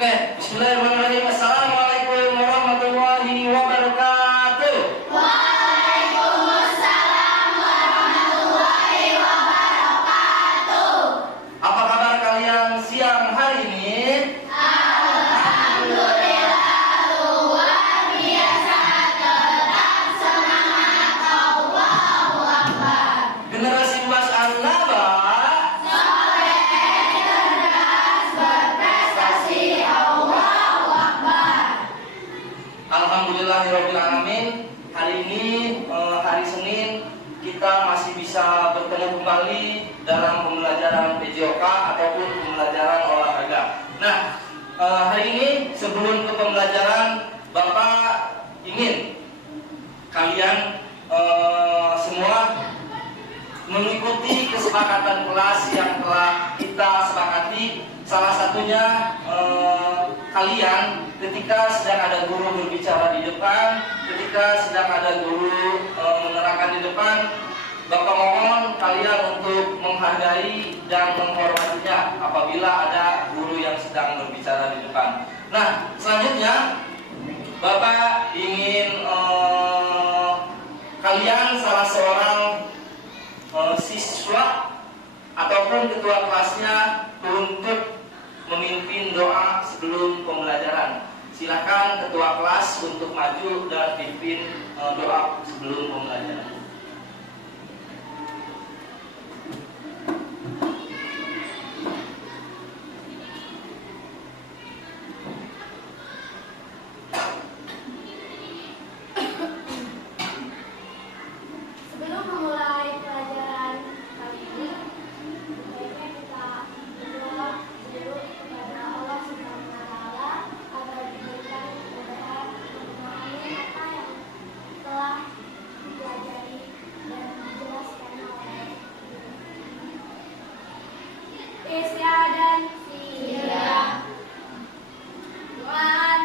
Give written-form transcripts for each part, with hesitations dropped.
Oke, bismillahirrahmanirrahim. Assalamualaikum warahmatullahi wabarakatuh. Waalaikumsalam warahmatullahi wabarakatuh. Apa kabar kalian siang hari ini? Alhamdulillah luar biasa, tetap semangat, Allahu Akbar. Generasi emas An-Naba Soleh, cerdas, berprestasi, Allahu Akbar. Alhamdulillahirabbil alamin. Hari ini hari Senin, kita masih bisa bertemu kembali dalam pembelajaran PJOK ataupun pembelajaran olahraga. Nah, hari ini sebelum ke pembelajaran, Bapak ingin kalian semua mengikuti kesepakatan kelas yang telah kita sepakati. Salah satunya kalian ketika sedang ada guru berbicara di depan, ketika sedang ada guru menerangkan di depan, Bapak mohon kalian untuk menghargai dan menghormatinya apabila ada guru yang sedang berbicara di depan. Nah, selanjutnya Bapak ingin kalian salah seorang siswa ataupun ketua kelasnya untuk memimpin doa sebelum pembelajaran. Silakan ketua kelas untuk maju dan pimpin doa sebelum pembelajaran. Sebelum memulai pelajaran kali ini, sebaiknya kita berdoa dulu kepada Allah Subhanahu wa Ta'ala agar diberikan kemudahan untuk memahami apa yang telah dipelajari dan dijelaskan oleh Isya dan Sia. Tuhan,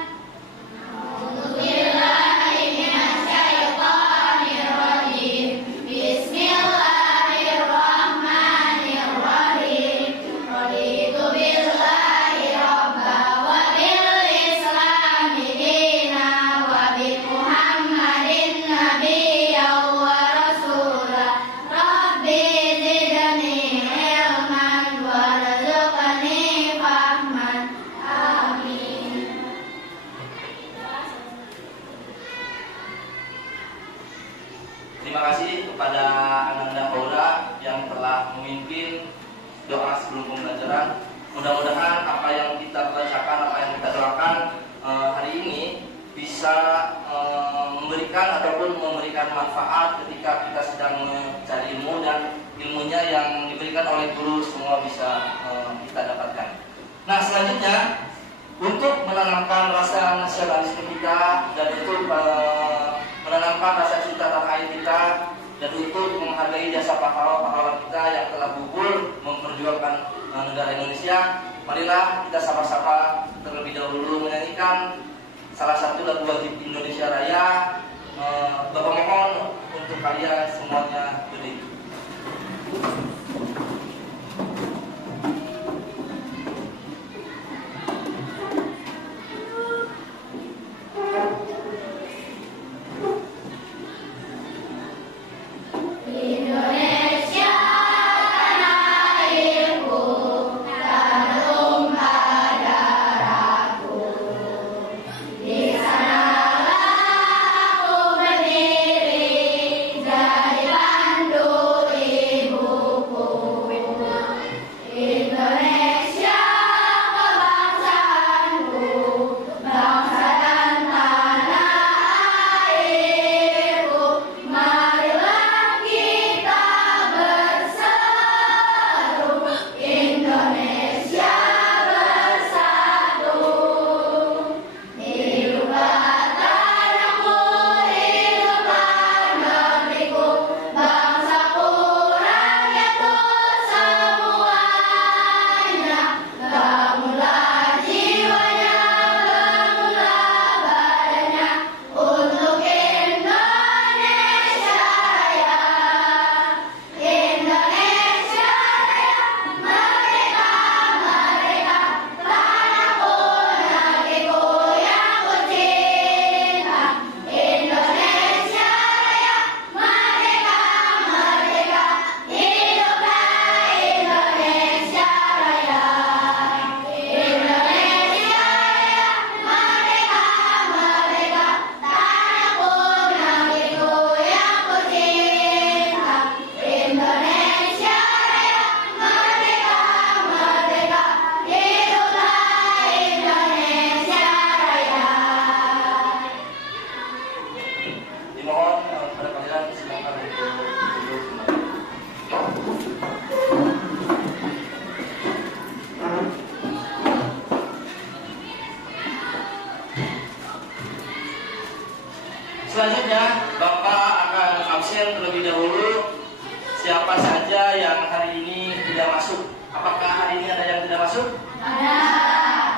Bismillahirrahmanirrahim. Raditu billahi rabba wa bil islami dina wa bi Muhammadin nabiyyan wa rasula. Rabbi zidni ilman warzuqni fahman. Amin. Terima kasih kepada Ananda Paula yang telah memimpin doa sebelum pembelajaran. Mudah-mudahan apa yang kita bacakan, apa yang kita doakan hari ini bisa memberikan ataupun memberikan manfaat ketika kita sedang mencari ilmu, dan ilmunya yang diberikan oleh guru semua bisa kita dapatkan. Nah, selanjutnya untuk menanamkan rasa nasionalisme kita dan untuk menanamkan rasa cinta tanah air kita dan untuk menghargai jasa pahlawan-pahlawan kita yang telah gugur memperjuangkan negara Indonesia, marilah kita sama-sama terlebih dahulu menyanyikan salah satu lagu wajib Indonesia Raya. Bapak mohon untuk kalian semuanya berdiri. Indonesia tanah airku, tanah tumpah darahku. Di sanalah aku berdiri, jadi pandu Selanjutnya, Bapak akan absen terlebih dahulu. Siapa saja yang hari ini tidak masuk? Apakah hari ini ada yang tidak masuk? Ada.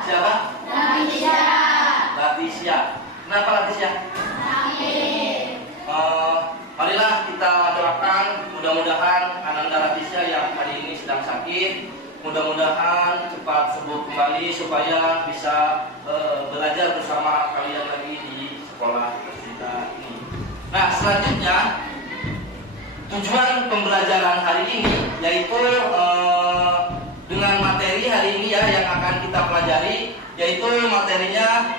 Siapa? Latisya. Latisya. Kenapa Latisya? Sakit. Marilah kita doakan mudah-mudahan Ananda Latisya yang hari ini sedang sakit, mudah-mudahan cepat sembuh kembali supaya bisa belajar bersama kalian lagi di sekolah kita ini. Nah, selanjutnya tujuan pembelajaran hari ini yaitu dengan materi hari ini ya yang akan kita pelajari, yaitu materinya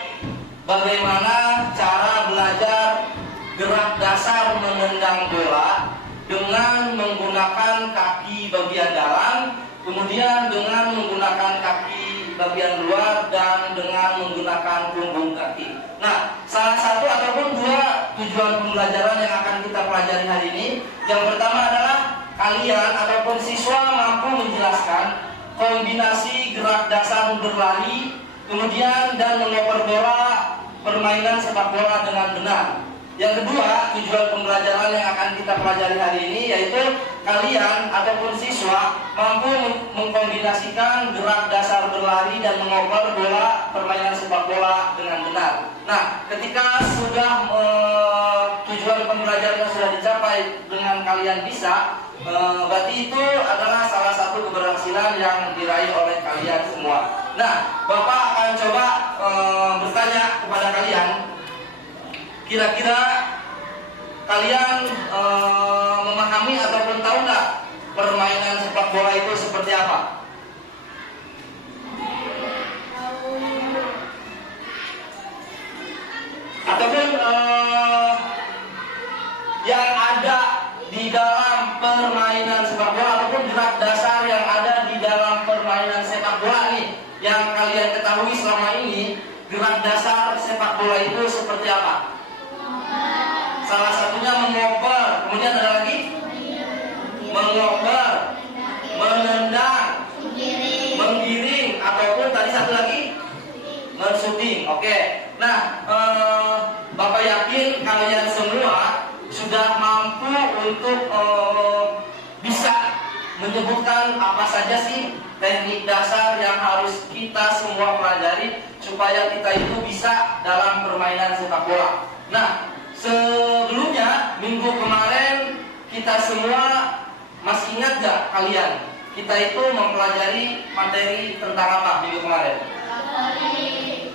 bagaimana cara belajar gerak dasar menendang bola dengan menggunakan kaki bagian dalam, kemudian dengan menggunakan kaki bagian luar, dan dengan menggunakan punggung kaki. Nah, salah satu ataupun dua tujuan pembelajaran yang akan kita pelajari hari ini. Yang pertama adalah kalian ataupun siswa mampu menjelaskan kombinasi gerak dasar berlari, kemudian dan mengoper bola permainan sepak bola dengan benar. Yang kedua, tujuan pembelajaran yang akan kita pelajari hari ini yaitu kalian ataupun siswa mampu mengkombinasikan gerak dasar berlari dan mengoper bola permainan sepak bola dengan benar. Nah, ketika sudah tujuan pembelajaran sudah dicapai dengan kalian bisa, berarti itu adalah salah satu keberhasilan yang diraih oleh kalian semua. Nah, Bapak akan coba bertanya kepada kalian, kira-kira kalian memahami ataupun tahu nggak permainan sepak bola itu seperti apa? Ataupun yang ada di dalam permainan sepak bola ataupun gerak dasar yang ada di dalam permainan sepak bola nih, yang kalian ketahui selama ini, gerak dasar sepak bola itu seperti apa? Salah satunya mengoper, kemudian ada lagi mengoper, menendang, menggiring, ataupun tadi satu lagi menshooting. Oke. Nah, Bapak yakin kalian semua sudah mampu untuk bisa menyebutkan apa saja sih teknik dasar yang harus kita semua pelajari supaya kita itu bisa dalam permainan sepak bola. Nah, sebelumnya minggu kemarin kita semua masih ingat gak kalian? Kita itu mempelajari materi tentang apa minggu kemarin?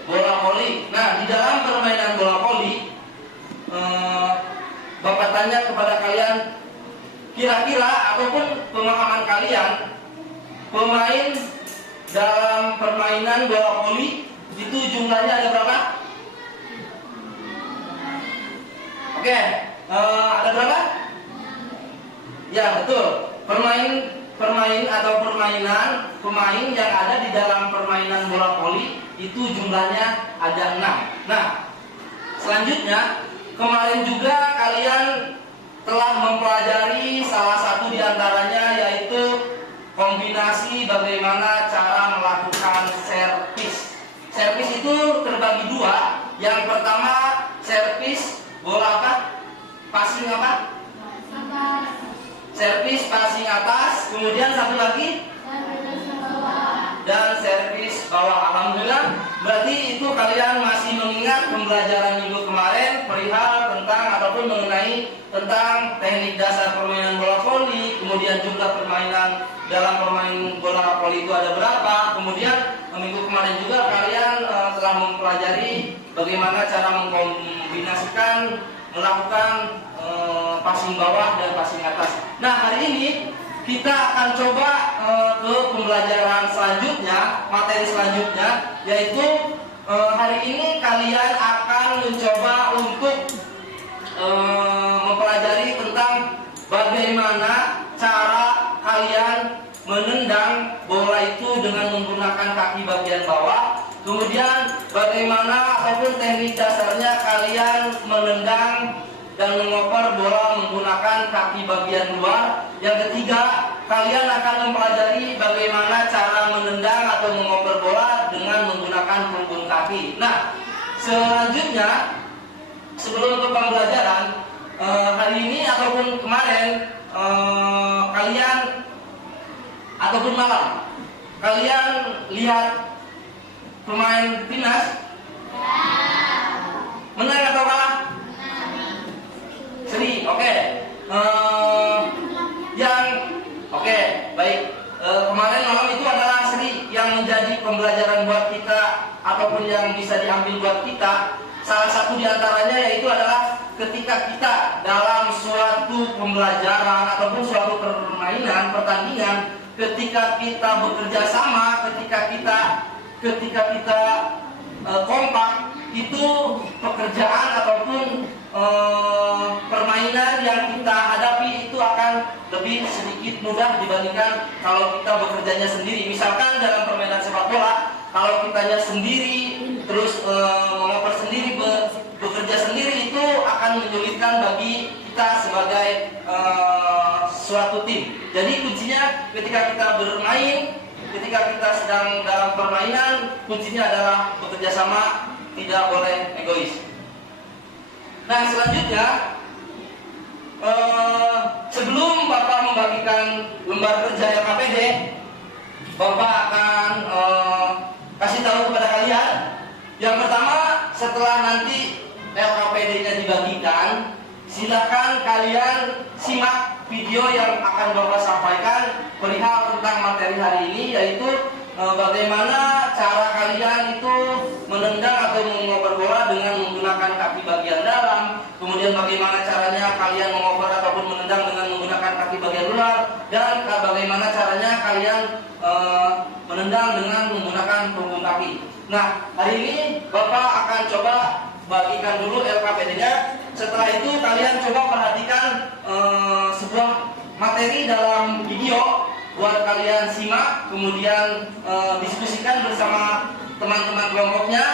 Bola voli. Nah, di dalam permainan bola voli, Bapak tanya kepada kalian, kira-kira ataupun pemahaman kalian, pemain dalam permainan bola voli itu jumlahnya ada berapa? Oke, ada berapa? Ya, betul. Pemain atau pemain yang ada di dalam permainan bola voli itu jumlahnya ada 6. Nah, selanjutnya kemarin juga kalian telah mempelajari salah satu di antaranya yaitu kombinasi bagaimana cara melakukan servis. Servis itu terbagi dua. Yang pertama servis bola apa? Passing apa? Servis passing atas. Kemudian satu lagi dan servis bawah. Alhamdulillah, berarti itu kalian masih mengingat pembelajaran minggu kemarin perihal tentang ataupun mengenai tentang teknik dasar permainan bola voli, kemudian jumlah permainan dalam permainan bola voli itu ada berapa. Kemudian minggu kemarin juga kalian telah mempelajari bagaimana cara mengkombinasikan melakukan passing bawah dan passing atas. Nah, hari ini kita akan coba ke pembelajaran selanjutnya, materi selanjutnya, yaitu hari ini kalian akan mencoba untuk mempelajari tentang bagaimana cara kalian menendang bola itu dengan menggunakan kaki bagian bawah. Kemudian bagaimana ataupun teknik dasarnya kalian menendang dan mengoper bola menggunakan kaki bagian luar. Yang ketiga, kalian akan mempelajari bagaimana cara menendang atau mengoper bola dengan menggunakan punggung kaki. Nah, selanjutnya sebelum ke pembelajaran hari ini ataupun kemarin kalian ataupun malam kalian lihat pemain timnas? Menang atau kalah? Seri, oke. Oke, baik. Kemarin malam itu adalah seri yang menjadi pembelajaran buat kita ataupun yang bisa diambil buat kita. Salah satu diantaranya yaitu adalah ketika kita dalam suatu pembelajaran ataupun suatu permainan, pertandingan, ketika kita bekerja sama, ketika kita kompak, itu pekerjaan ataupun permainan yang kita hadapi itu akan lebih sedikit mudah dibandingkan kalau kita bekerjanya sendiri. Misalkan dalam permainan sepak bola, kalau kitanya sendiri terus mengoper sendiri, bekerja sendiri, itu akan menyulitkan bagi kita sebagai suatu tim. Jadi kuncinya ketika kita bermain, ketika kita sedang dalam permainan, kuncinya adalah bekerja sama, tidak boleh egois. Nah, selanjutnya sebelum Bapak membagikan lembar kerja LKPD, Bapak akan kasih tahu kepada kalian. Yang pertama, setelah nanti LKPD-nya dibagikan, silakan kalian simak video yang akan Bapak sampaikan perihal tentang materi hari ini, yaitu bagaimana cara kalian itu menendang atau mengoper bola dengan menggunakan kaki bagian dalam, kemudian bagaimana caranya kalian mengoper ataupun menendang dengan menggunakan kaki bagian luar, dan bagaimana caranya kalian menendang dengan menggunakan punggung kaki. Nah, hari ini Bapak akan coba bagikan dulu LKPD-nya. Setelah itu kalian coba perhatikan sebuah materi dalam video buat kalian simak, kemudian diskusikan bersama teman-teman kelompoknya.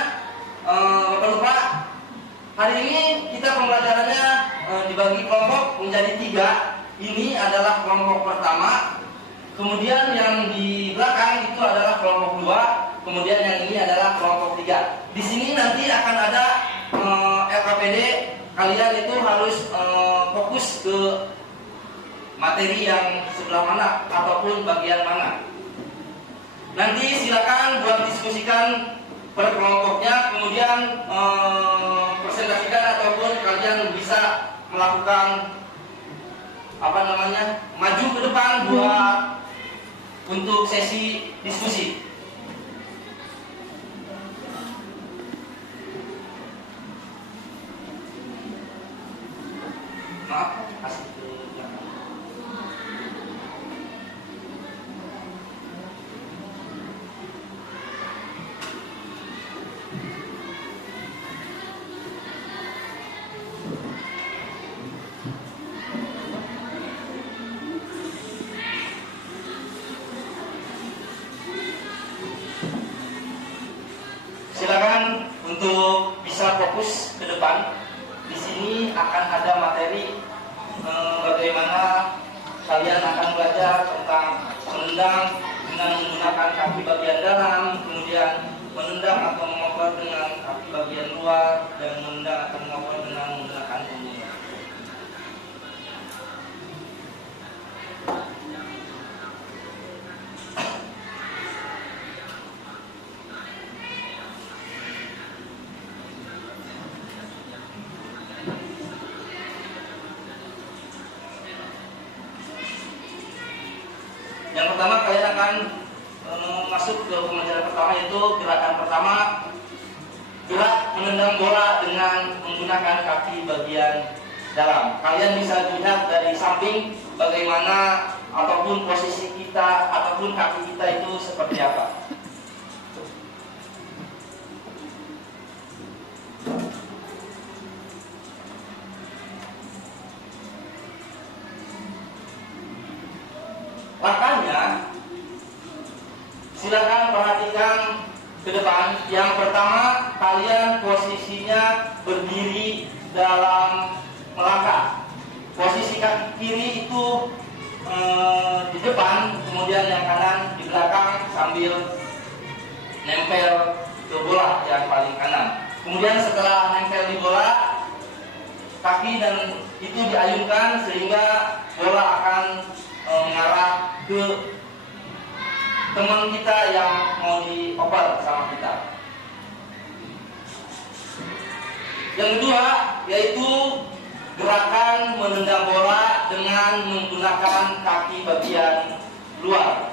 Bapak lupa, hari ini kita pembelajarannya dibagi kelompok menjadi 3. Ini adalah kelompok pertama, kemudian yang di belakang itu adalah kelompok 2, kemudian yang ini adalah kelompok 3. Di sini nanti akan ada LKPD, kalian itu harus fokus ke materi yang sebelah mana ataupun bagian mana. Nanti silakan buat diskusikan per kelompoknya, kemudian presentasikan ataupun kalian bisa melakukan maju ke depan buat untuk sesi diskusi. Maaf, kasih ke belakang. Silakan untuk bisa fokus ke depan. Di sini akan ada materi bagaimana kalian akan belajar tentang menendang dengan menggunakan kaki bagian dalam, kemudian menendang atau mengoper dengan kaki bagian luar, dan menendang atau mengoper dengan menggunakan punggung. Yang pertama kalian akan masuk ke pembelajaran pertama, yaitu gerakan pertama, gerak menendang bola dengan menggunakan kaki bagian dalam. Kalian bisa lihat dari samping bagaimana ataupun posisi kita ataupun kaki kita itu seperti apa. Langkahnya, silakan perhatikan ke depan. Yang pertama, kalian posisinya berdiri dalam melangkah. Posisi kaki kiri itu di depan, kemudian yang kanan di belakang sambil nempel ke bola yang paling kanan. Kemudian setelah nempel di bola, kaki dan itu diayunkan sehingga bola akan mengarah ke teman kita yang mau dioper sama kita. Yang kedua yaitu gerakan menendang bola dengan menggunakan kaki bagian luar.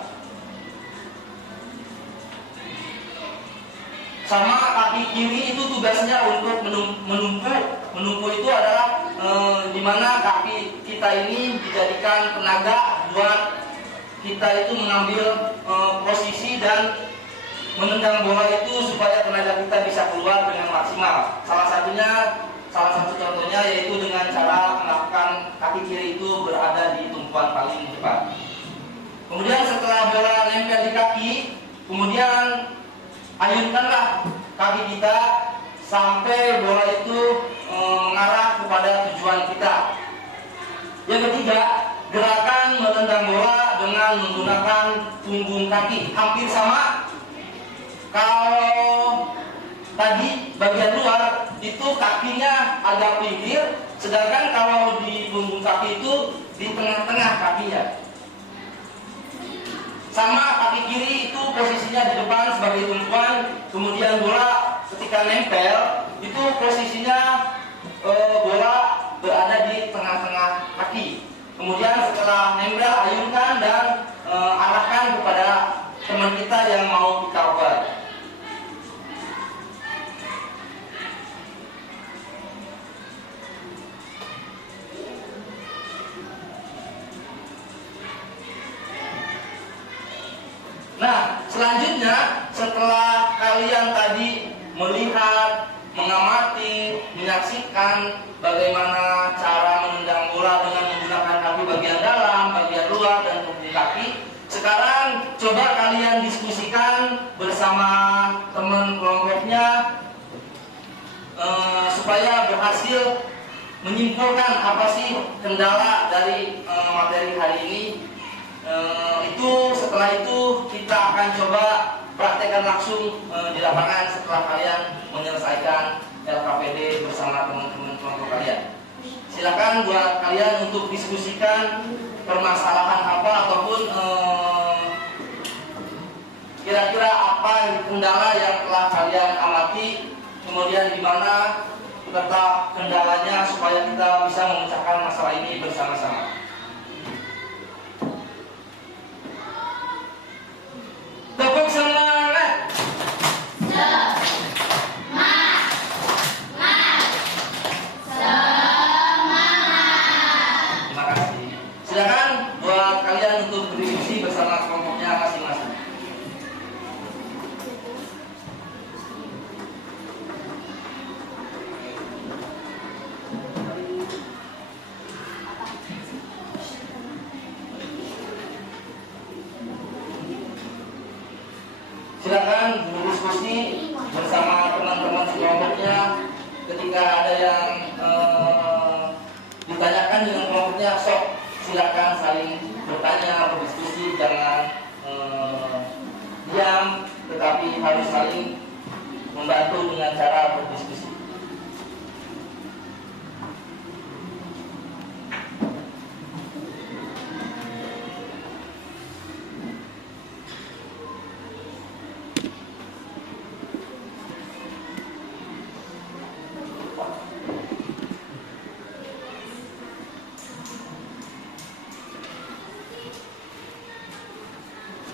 Sama kaki kiri itu tugasnya untuk menumpuk. Menumpuk itu adalah di mana kaki kita ini dijadikan tenaga buat kita itu mengambil posisi dan menendang bola itu supaya tenaga kita bisa keluar dengan maksimal. Salah satu contohnya yaitu dengan cara melakukan kaki kiri itu berada di tumpuan paling depan. Kemudian setelah bola nempel di kaki, kemudian ayunkanlah kaki kita sampai bola itu mengarah kepada tujuan kita. Yang ketiga, gerakan menendang bola dengan menggunakan punggung kaki. Hampir sama. Kalau tadi bagian luar itu kakinya agak pinggir, sedangkan kalau di punggung kaki itu di tengah-tengah kakinya. Sama kaki kiri itu posisinya di depan sebagai tumpuan, kemudian bola ketika nempel itu posisinya bola berada di tengah-tengah kaki. Kemudian setelah nempel ayunkan dan arahkan kepada teman kita yang mau kita oper. Nah, selanjutnya setelah kalian tadi melihat, mengamati, menyaksikan bagaimana cara menendang bola dengan menggunakan kaki bagian dalam, bagian luar, dan punggung kaki, sekarang coba kalian diskusikan bersama teman kelompoknya supaya berhasil menyimpulkan apa sih kendala dari materi hari ini. Setelah itu kita akan coba praktekkan langsung di lapangan setelah kalian menyelesaikan LKPD bersama teman-teman kelompok kalian. Silakan buat kalian untuk diskusikan permasalahan apa ataupun kira-kira apa kendala yang telah kalian amati, kemudian di mana letak kendalanya supaya kita bisa memecahkan masalah ini bersama-sama. Tepuk semangat. Terima kasih. Silakan buat kalian untuk berdiskusi bersama kelompoknya masing-masing. Silakan berdiskusi bersama teman-teman kelompoknya. Ketika ada yang ditanyakan dengan kelompoknya, sok silakan saling bertanya, berdiskusi, jangan diam, tetapi harus saling membantu dengan cara berdiskusi.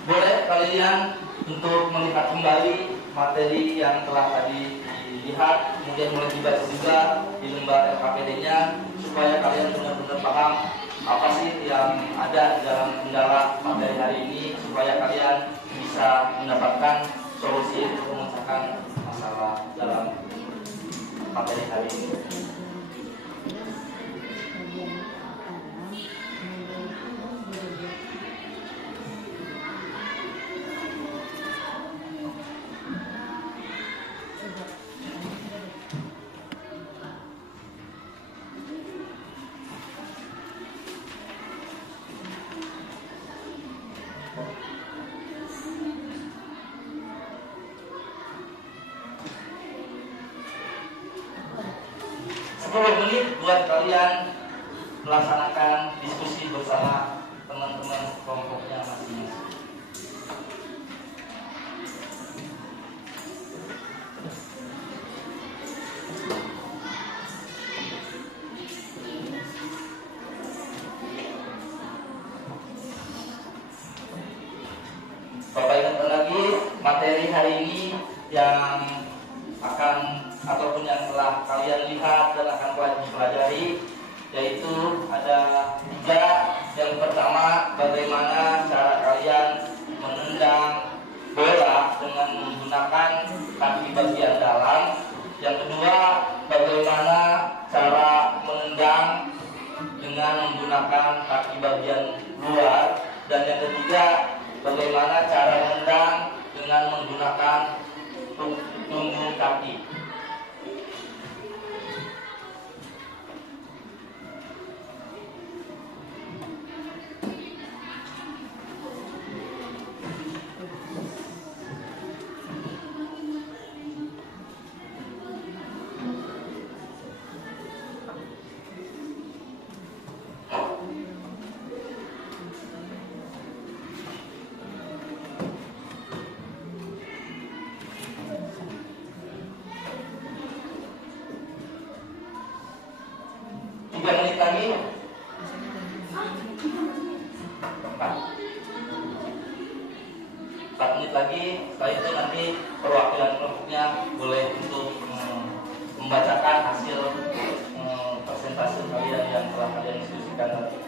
Boleh kalian untuk melihat kembali materi yang telah tadi dilihat, kemudian mulai dibaca juga di lembar LKPD-nya supaya kalian benar-benar paham apa sih yang ada di dalam kendala materi hari ini, supaya kalian bisa mendapatkan solusi untuk memecahkan masalah dalam materi hari ini. 10 menit buat kalian melaksanakan diskusi bersama teman-teman kelompoknya masing-masing. Bapak ingatkan lagi materi hari ini yang akan ataupun yang telah kalian lihat dan akan kalian pelajari, yaitu ada 3. Yang pertama, bagaimana cara kalian menendang bola dengan menggunakan kaki bagian dalam. Yang kedua, bagaimana cara menendang dengan menggunakan kaki bagian luar. Dan yang ketiga, bagaimana cara menendang dengan menggunakan punggung kaki. Menit lagi. 4 menit lagi. Setelah itu nanti perwakilan kelompoknya boleh untuk membacakan hasil presentasi kalian yang telah kalian diskusikan tadi.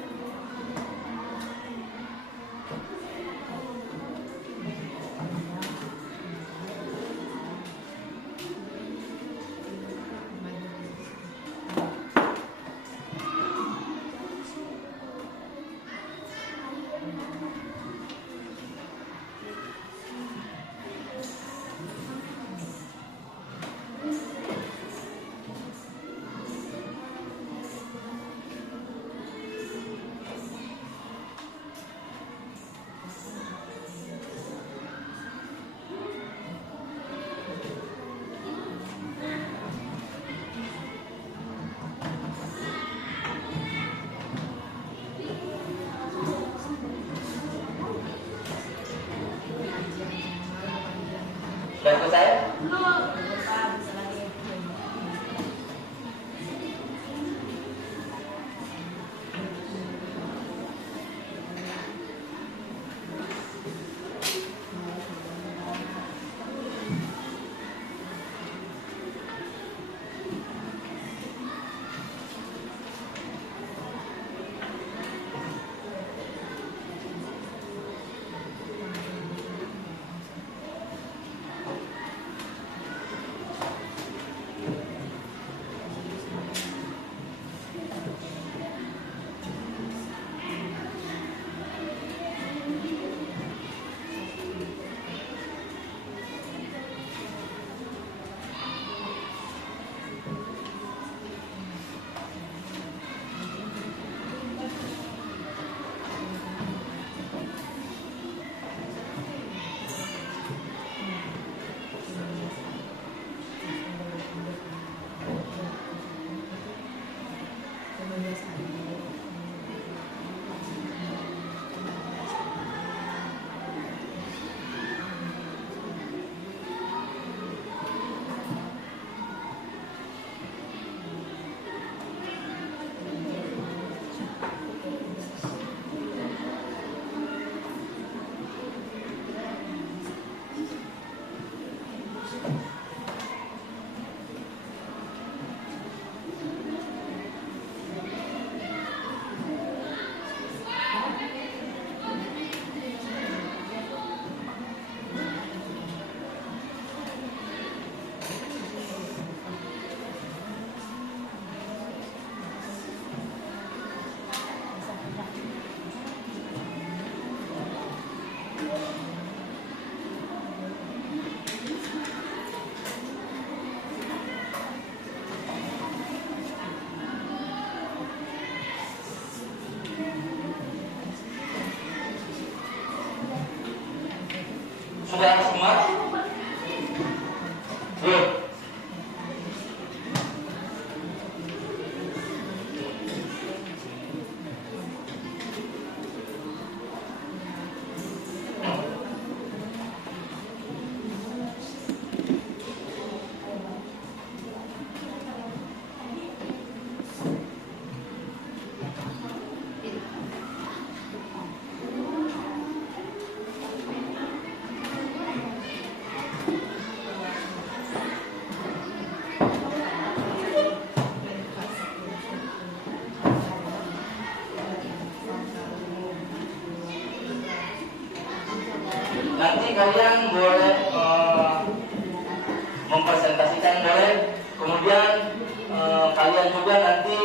kalian boleh mempresentasikan boleh. Kemudian kalian juga nanti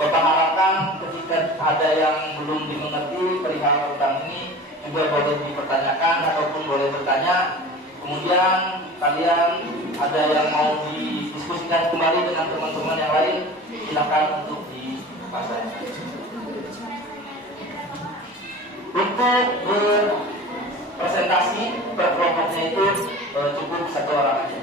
Bapak harapkan ketika ada yang belum dimengerti perihal tentang ini juga boleh dipertanyakan ataupun boleh bertanya. Kemudian kalian ada yang mau didiskusikan kembali dengan teman-teman yang lain, silakan untuk dipasang. Untuk berpresentasi per kelompoknya itu cukup satu orang aja.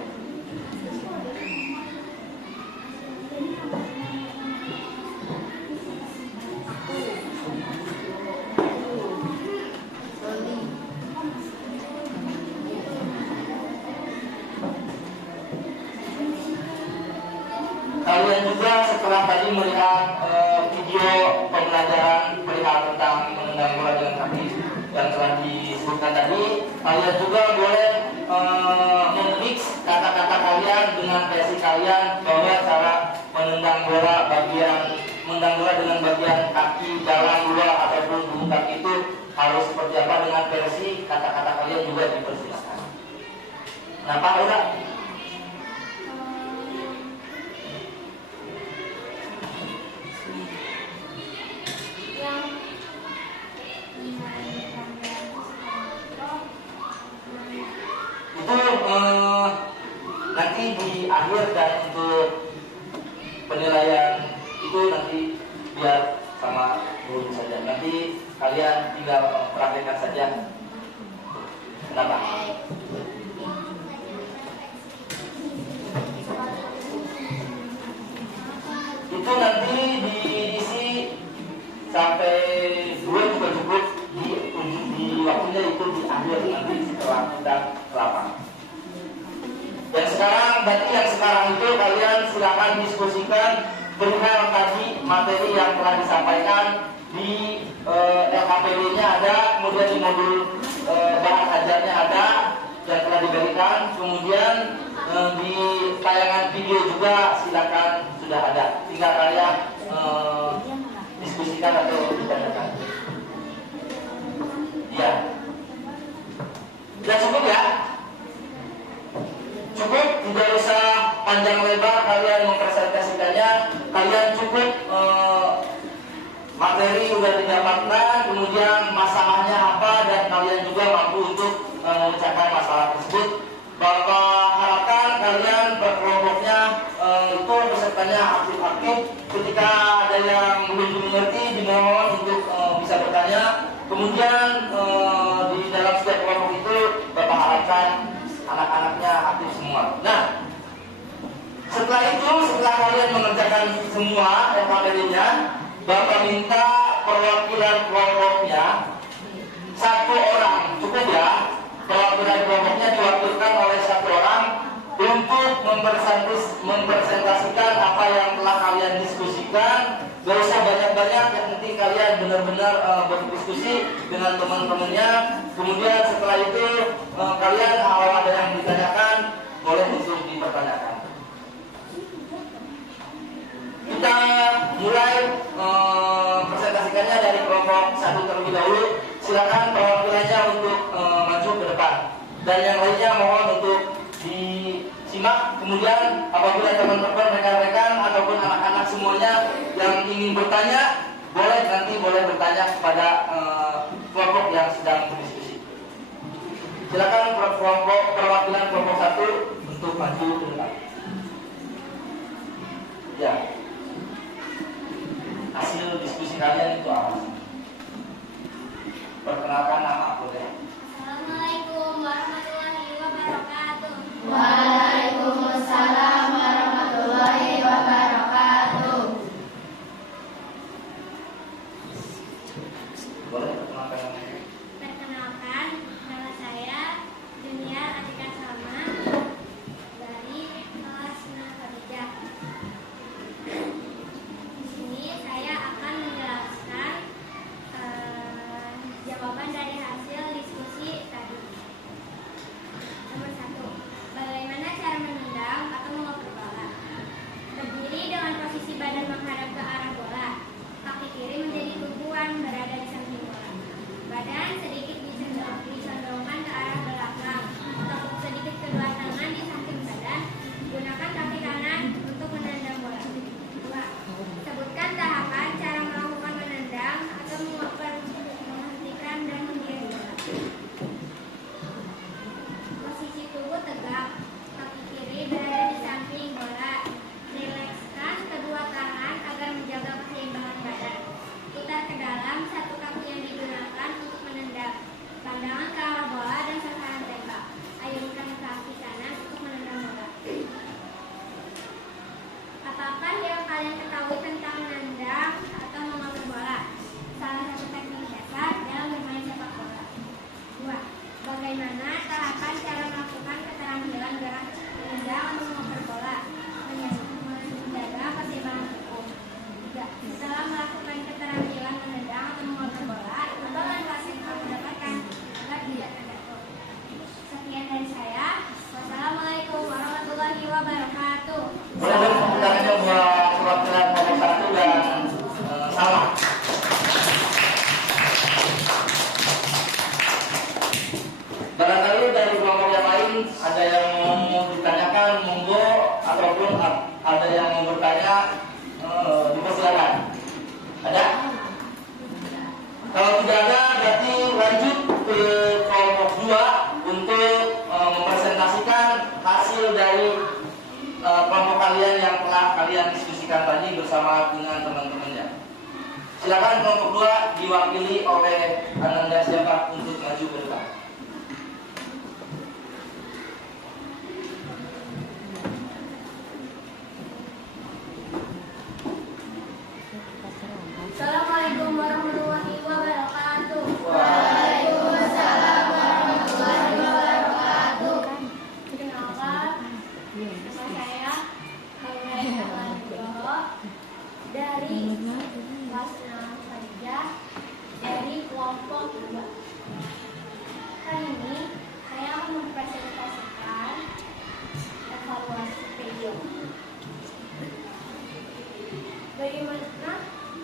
Kalian juga setelah tadi melihat video pembelajaran perihal tentang menendang bola dengan kaki yang telah disebutkan tadi, kalian juga boleh memix kata-kata kalian dengan versi kalian bahwa cara menendang bola dengan bagian kaki dalam luar ataupun bulu kaki itu harus seperti apa dengan versi kata-kata kalian juga dipersilakan. Nah, Pak Aura, nanti di akhir dan untuk penilaian itu nanti biar sama guru saja. Nanti kalian tinggal praktekkan saja. Kenapa? Itu nanti diisi sampai 2 juga cukup di waktunya itu di akhir nanti setelah kita lapang. Dan sekarang berarti yang sekarang itu kalian silakan diskusikan perihal tadi materi yang telah disampaikan di LKPD-nya ada, kemudian di modul bahan ajarnya ada yang telah diberikan, kemudian di tayangan video juga silakan sudah ada. Tinggal kalian diskusikan atau ditanyakan. Ya, sudah cukup ya. Cukup, tidak usah panjang lebar kalian mempresentasikannya. Kalian cukup materi sudah didapatkan, kemudian masalahnya apa, dan kalian juga mampu untuk memecahkan masalah tersebut. Bapak harapkan kalian berkelompoknya itu pesertanya aktif-aktif. Ketika ada yang belum mengerti, dimohon untuk bisa bertanya. Kemudian di dalam setiap kelompok itu Bapak harapkan anak-anaknya aktif semua. Nah, setelah itu, setelah kalian mengerjakan semua LKPD-nya, Bapak minta perwakilan kelompoknya 1 orang, cukup ya. Perwakilan kelompoknya diwakilkan oleh 1 orang untuk mempresentasikan apa yang telah kalian diskusikan. Gak usah banyak-banyak, yang penting kalian benar-benar berdiskusi dengan teman-temannya. Kemudian setelah itu kalian kalau ada yang ditanyakan boleh untuk dipertanyakan. Kita mulai presentasikannya dari kelompok 1 terlebih dahulu. Silakan perwakilannya untuk maju ke depan, dan yang lainnya mohon untuk disimak. Kemudian apabila teman-teman, rekan-rekan ataupun anak-anak semuanya yang ingin bertanya, boleh bertanya kepada kelompok yang sedang berdiskusi. Silakan perwakilan kelompok 1 untuk maju ke depan. Ya. Hasil diskusi kalian itu apa? Perkenalkan nama boleh. Assalamualaikum warahmatullahi wabarakatuh. Waalaikumsalam warahmatullahi wabarakatuh. Boleh perkenalkan nama. Perkenalkan, nama saya Junia Atika Salma dari wabarakatuh. Boleh dong tepuk tangannya buat perwakilan nomor 1 dan Salma. Barangkali dari kelompok yang lain ada yang mau ditanyakan, monggo, ataupun ada yang mau bertanya, dipersilakan. Ada? Kalau tidak ada, berarti lanjut ke kelompok 2 untuk mempresentasikan hasil dari kelompok kalian yang telah kalian diskusikan tadi bersama dengan teman-temannya. Silakan kelompok 2 diwakili oleh Ananda siapa untuk maju ke depan. Assalamualaikum warahmatullahi wabarakatuh. Waalaikumsalam warahmatullahi wabarakatuh. Perkenalkan, nama saya Hairul Anjoro dari kelas 6 saja dari kelompok 2. Kali ini saya akan mempresentasikan evaluasi video. Bagaimana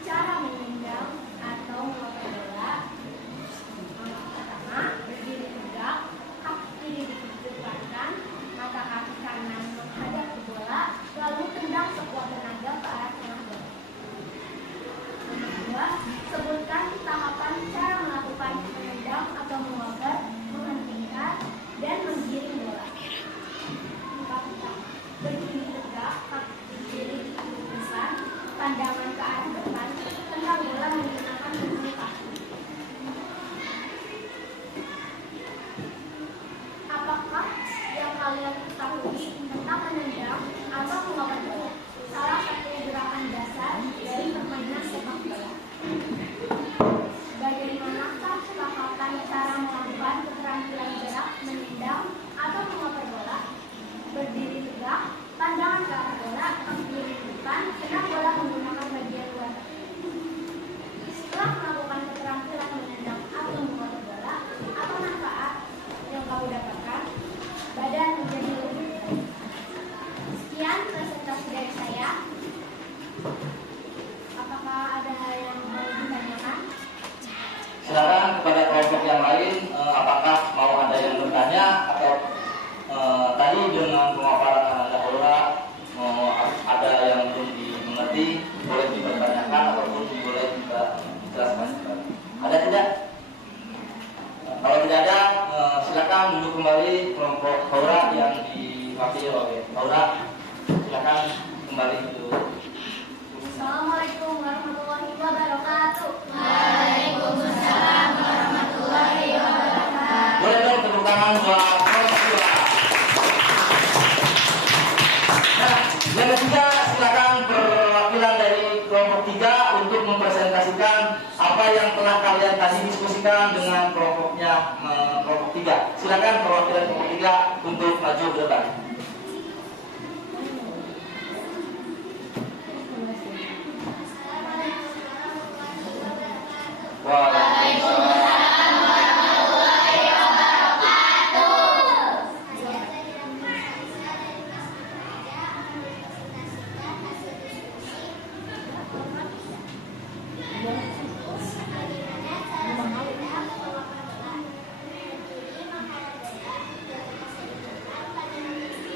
cara menendang atau melempar bola? Pertama, berdiri tegak, kaki kiri dikedepankan, mata kaki kanan menghadap ke bola, lalu tendang sekuat tenaga ke arah tengah bola. Yang kedua, sebutkan tahapan cara melakukan menendang atau melempar, menghentikan, dan menggiring bola. Pertama, berdiri tegak, kaki kiri dikedepankan, pandangan ke arah depan, tendang bola menggunakan kedua kaki. Apakah yang kalian ketahui tentang menendang atau melempar bola? Salah satu gerakan dasar dari permainan sepak bola. Bagaimanakah tahapan cara melakukan keterampilan gerak menendang atau melempar bola? Berdiri tegak, pandangan ke arah bola, kaki kiri di depan, tendang bola menggunakan bagian luar. Setelah melakukan keterampilan menendang atau melempar bola, apa manfaat yang kamu dapatkan? Badan menjadi lebih baik. Sekian presentasi dari saya. Apakah ada hal yang mau ditanyakan? Silakan kepada kelompok yang lain, apakah mau ada yang bertanya atau tadi dengan pemaparan Ananda Aura ada yang belum dimengerti, boleh dipertanyakan ataupun boleh dijelaskan. Ada tidak? Kalau tidak ada, silakan duduk kembali kelompok Aura yang diwakili oleh Aura. Silakan kembali duduk. Assalamualaikum warahmatullahi wabarakatuh. Waalaikumsalam warahmatullahi wabarakatuh. Boleh dong tepuk tangan buat kelompok 2. Nah, yang ketiga silakan perwakilan dari kelompok 3 untuk mempresentasikan apa yang telah kalian tadi diskusikan dengan kelompoknya kelompok 3. Silakan perwakilan kelompok 3 untuk maju ke depan. Waalaikumsalam warahmatullahi wabarakatuh. Saya dari Rama Aisyah dari kelas 6 saja akan mempresentasikan hasil diskusi kelompok 3. Bagaimana cara menendang melempar bola? Berdiri menghadap bola, dengan masa dibuka pada posisi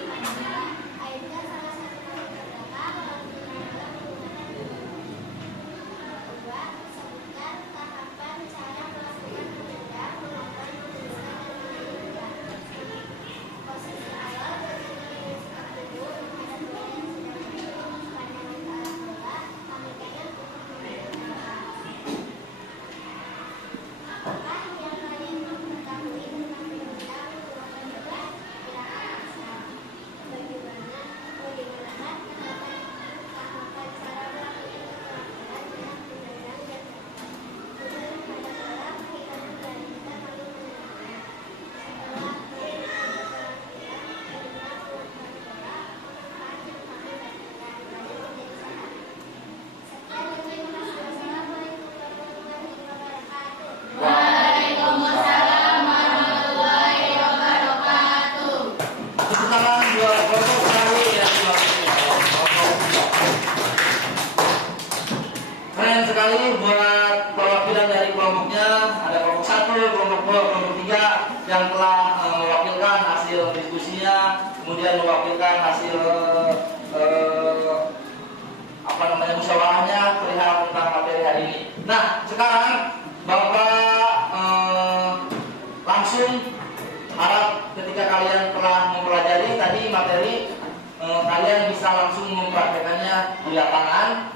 langsung mempraktekannya di lapangan.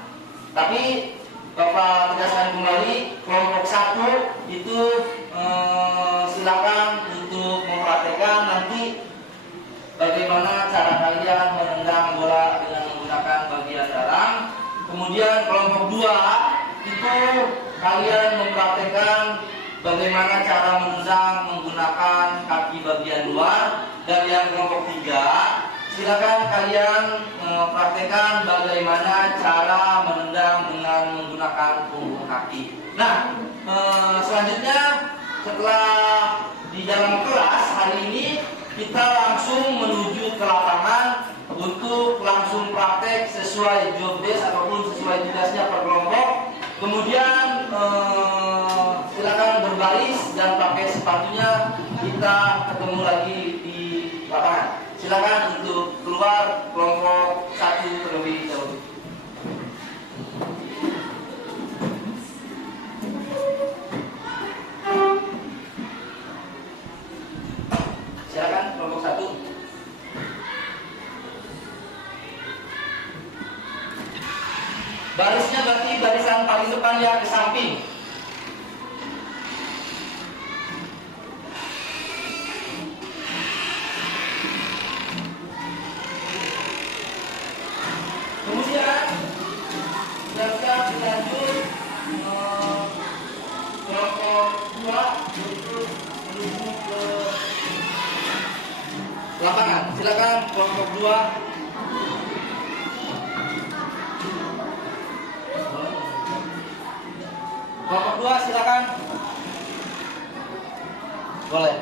Tapi Bapak tegaskan kembali, kelompok 1 itu silakan untuk mempraktekkan nanti bagaimana cara kalian menendang bola dengan menggunakan bagian dalam. Kemudian kelompok 2 itu kalian mempraktekkan bagaimana cara menendang menggunakan kaki bagian luar. Dan yang kelompok 3, silakan kalian mempraktekkan bagaimana cara menendang dengan menggunakan punggung kaki. Nah, selanjutnya setelah di dalam kelas hari ini kita langsung menuju ke lapangan untuk langsung praktek sesuai job desk ataupun sesuai tugasnya per kelompok. Kemudian silakan berbaris dan pakai sepatunya. Kita ketemu lagi di lapangan. Silakan untuk keluar kelompok 1 terlebih dahulu. Silakan kelompok 1. Barisnya berarti barisan paling depan ya, ke samping. Kemudian siap-siap dilanjut kelompok 2 untuk menuju ke lapangan. Silakan kelompok 2. Kelompok 2 silakan. Boleh.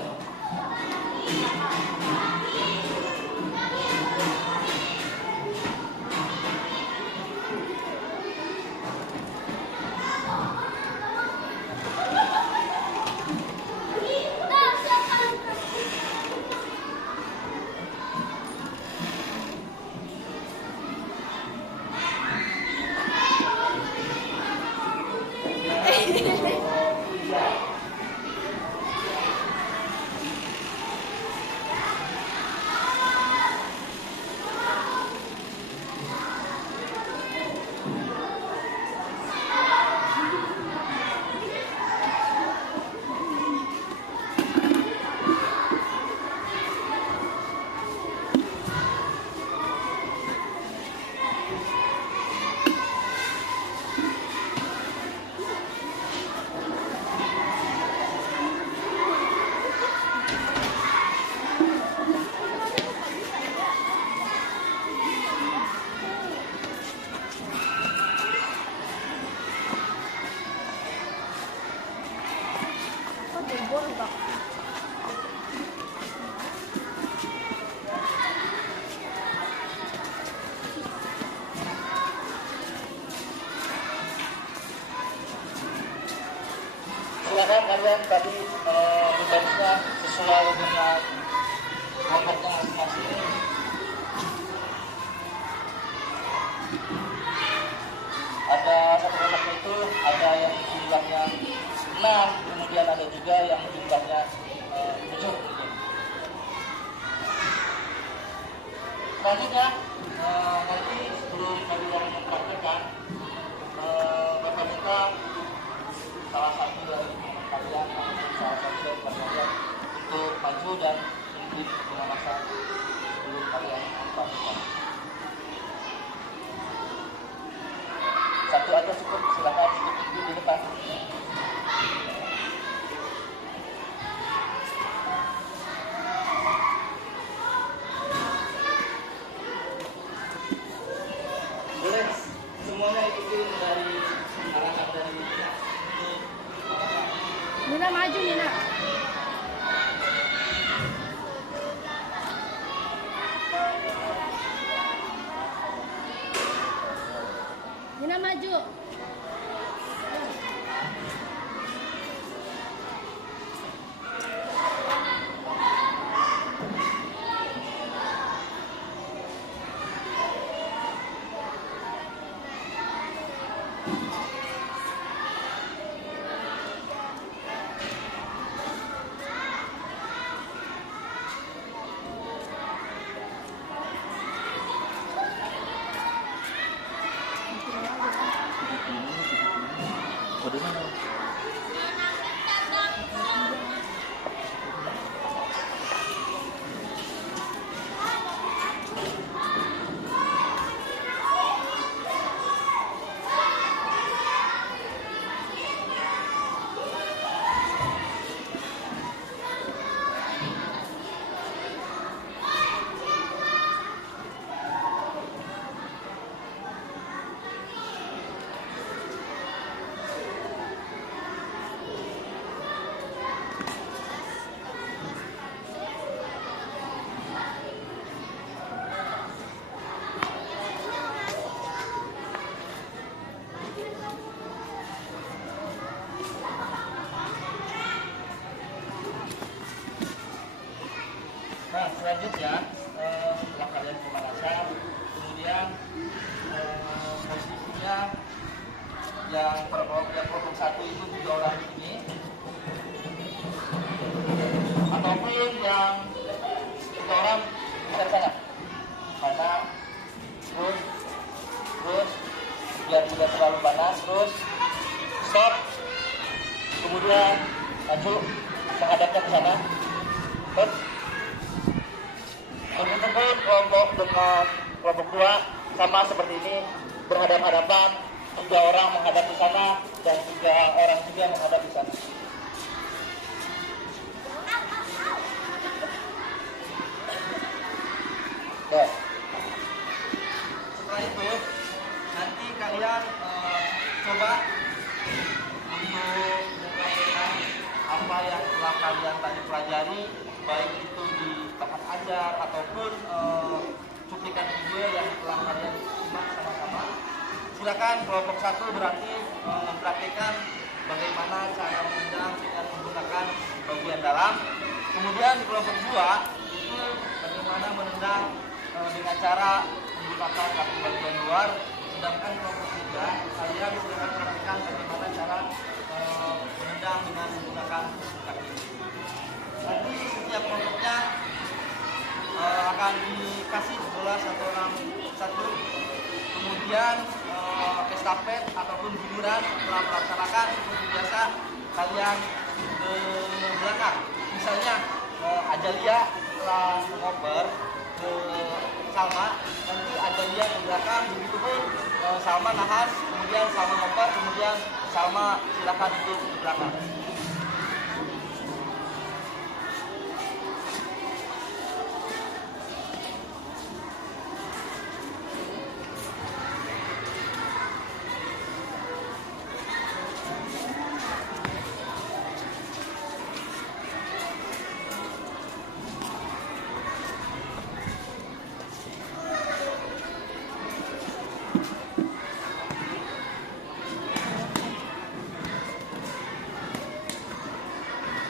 Silakan kalian tadi berbarisnya sesuai dengan kelompoknya masing-masing. Ada satu kelompok itu ada yang jumlahnya 6, kemudian ada juga yang jumlahnya 7. Selanjutnya nanti sebelum kalian mempraktekkan, Bapak minta salah satu dari kalian atau salah satu dari kalian untuk maju dan mengikuti pengamatan sebelum kalian mempraktekkan. Satu aja cukup, silakan ikut di depan. Boleh semuanya ikutin dari arahan dari Nina maju, Nina. Nina maju. selanjutnya setelah kalian pemanasan, kemudian posisinya yang kelompok 1 itu 3 orang di sini, ataupun yang 3 orang bisa sana, karena terus biar tidak terlalu panas, terus stop, kemudian maju menghadapnya ke sana. Terus begitupun kelompok dengan kelompok 2 sama seperti ini, berhadapan-hadapan, 3 orang menghadap ke sana dan 3 orang juga menghadap ke sana. Oke. Setelah itu nanti kalian coba untuk mempraktekkan apa yang telah kalian tadi pelajari, baik itu di tempat ajar ataupun cuplikan video yang telah kalian simak sama-sama. Silakan kelompok 1 berarti mempraktekkan bagaimana cara menendang dengan menggunakan bagian dalam. Kemudian di kelompok 2 itu bagaimana menendang dengan cara menggunakan kaki bagian luar. Sedangkan kelompok 3 kalian silakan praktekkan bagaimana cara menendang dengan menggunakan kaki. Nanti setiap kelompoknya akan dikasih bola 1 orang 1. Kemudian estafet ataupun giliran setelah melaksanakan seperti biasa kalian ke belakang. Misalnya Ajalia setelah ngoper ke Salma, nanti Ajalia ke belakang, begitupun Salma nahan, kemudian Salma ngoper, kemudian Salma silakan duduk di belakang.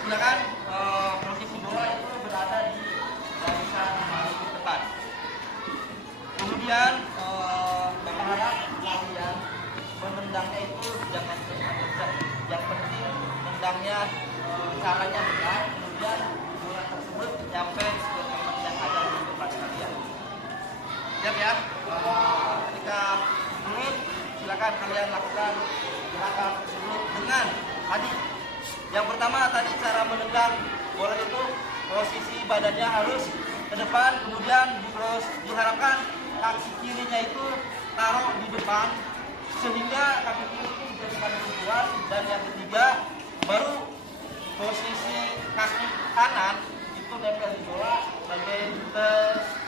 Silakan posisi bola itu berada di barisan paling depan. Kemudian Bapak harap kalian menendangnya itu jangan kencang-kencang. Yang penting menendangnya caranya benar. Kemudian bola tersebut nyampe ke teman yang ada di depan kalian. Siap ya? Ketika menit, silakan kalian lakukan gerakan tersebut dengan tadi. Yang pertama tadi cara menendang bola itu posisi badannya harus ke depan, kemudian terus diharapkan kaki kirinya itu taruh di depan sehingga kaki kiri itu dijadikan tumpuan, dan yang ketiga baru posisi kaki kanan itu nempel di bola bagian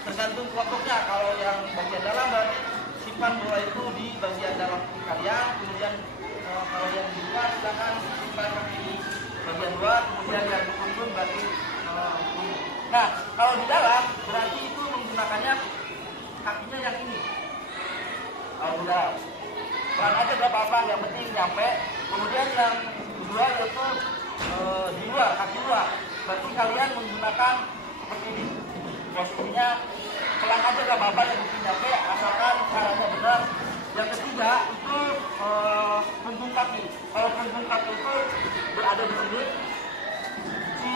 tergantung kelompoknya. Kalau yang bagian dalam berarti simpan bola itu di bagian dalam kalian, kemudian kalau yang di luar silakan simpan kaki di bagian luar, kemudian yang dituntun berarti nah kalau di dalam berarti itu menggunakannya kakinya yang ini. Kalau di dalam pelan aja gak apa-apa, yang penting nyampe. Kemudian yang kedua yaitu di luar, kaki luar, berarti kalian menggunakan seperti ini posisinya, pelan aja gak apa-apa, yang penting nyampe asalkan caranya benar. Yang ketiga itu punggung kaki. Kalau punggung kaki itu berada di sini, si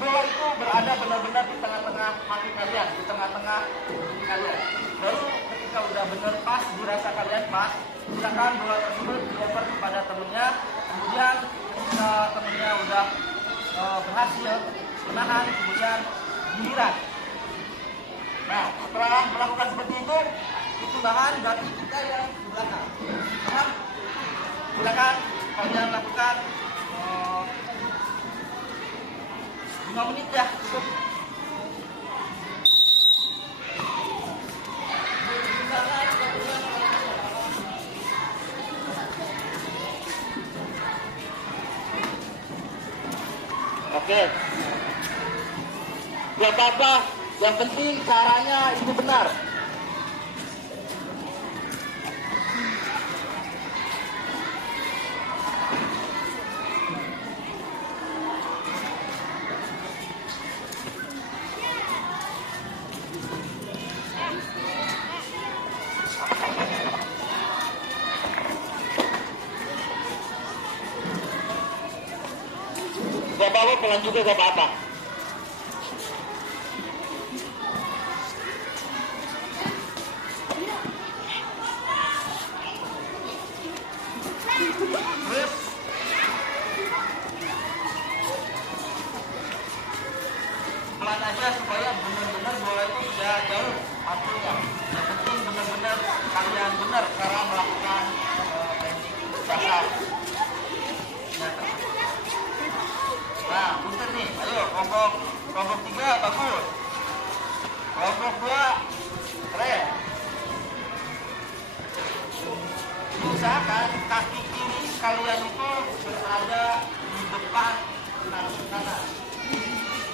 bola itu berada benar-benar di tengah-tengah kaki kalian, di tengah-tengah kaki kalian. Baru ketika udah benar pas, dirasa kalian pas, silakan bola tersebut dilempar kepada temennya. Kemudian ketika temennya udah berhasil menahan, kemudian giliran. Nah, setelah melakukan seperti itu nahan, berarti kita yang di belakang. Paham? Silakan kalian lakukan 5 menit ya, cukup. Oke. Gak apa-apa, yang penting caranya itu benar. Bapak pelan juga gak apa-apa. Terus pelan aja supaya benar-benar bola itu tidak jauh artinya. Yang penting benar-benar kalian benar cara melakukan teknik dasar. Nah, punten nih, ayo kelompok 3 bagus. Kelompok 2 keren. Usahakan kaki kiri kalian itu berada di depan kaki kanan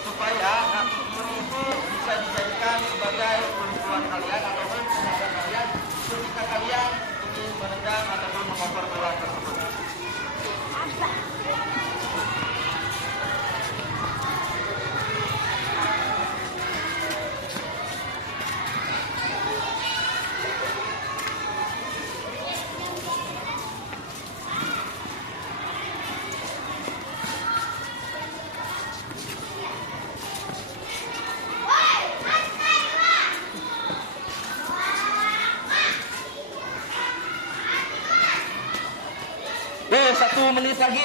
supaya kaki kiri itu bisa dijadikan sebagai perempuan kalian ataupun tenaga kalian ketika kalian ingin menendang ataupun mengoper bola tersebut. Weh, 1 menit lagi.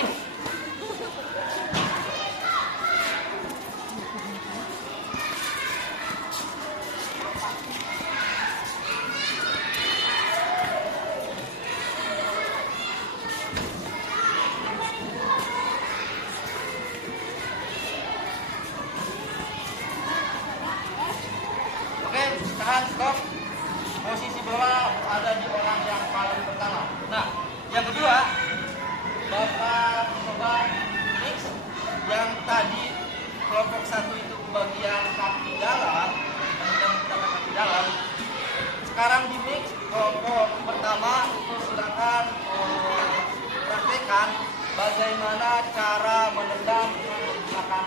Oke, tahan, stop. Posisi bola ada di orang yang paling pertama. Nah, yang kedua, Bapak coba mix yang tadi kelompok 1 itu bagian kaki dalam, kemudian kita kaki dalam. Sekarang di mix kelompok pertama itu silakan praktekkan bagaimana cara menendang menggunakan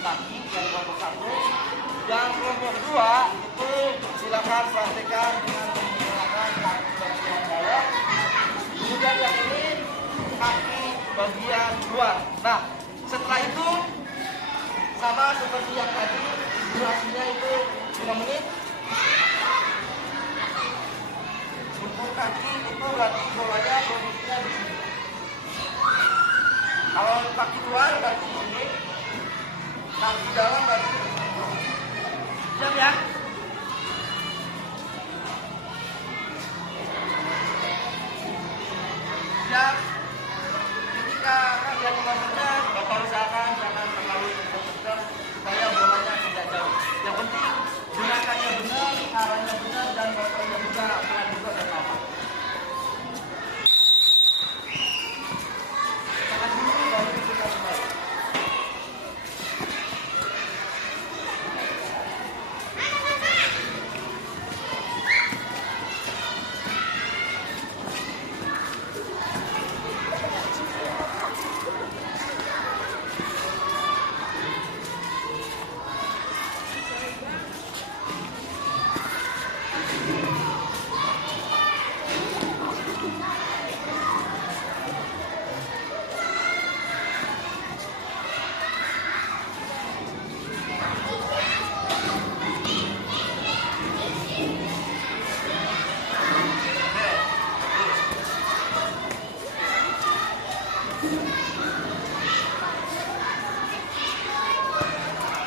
kaki yang kelompok 1. Yang kelompok 2 itu silakan praktekkan dengan menggunakan kaki bagian dalam. Kemudian yang ini kaki bagian luar. Nah, setelah itu sama seperti yang tadi, durasinya itu 5 menit. Untuk kaki itu berarti bolanya posisinya di sini. Kalau kaki luar berarti ini, kaki dalam berarti ini. Siap ya? Siap. Ketika kalian mengambilnya, Bapak usahakan jangan terlalu kencang supaya bolanya tidak jauh. Yang penting gerakannya benar, arahnya benar, dan Bapaknya juga pelan juga dan apa. Tahan dulu baru kita mulai.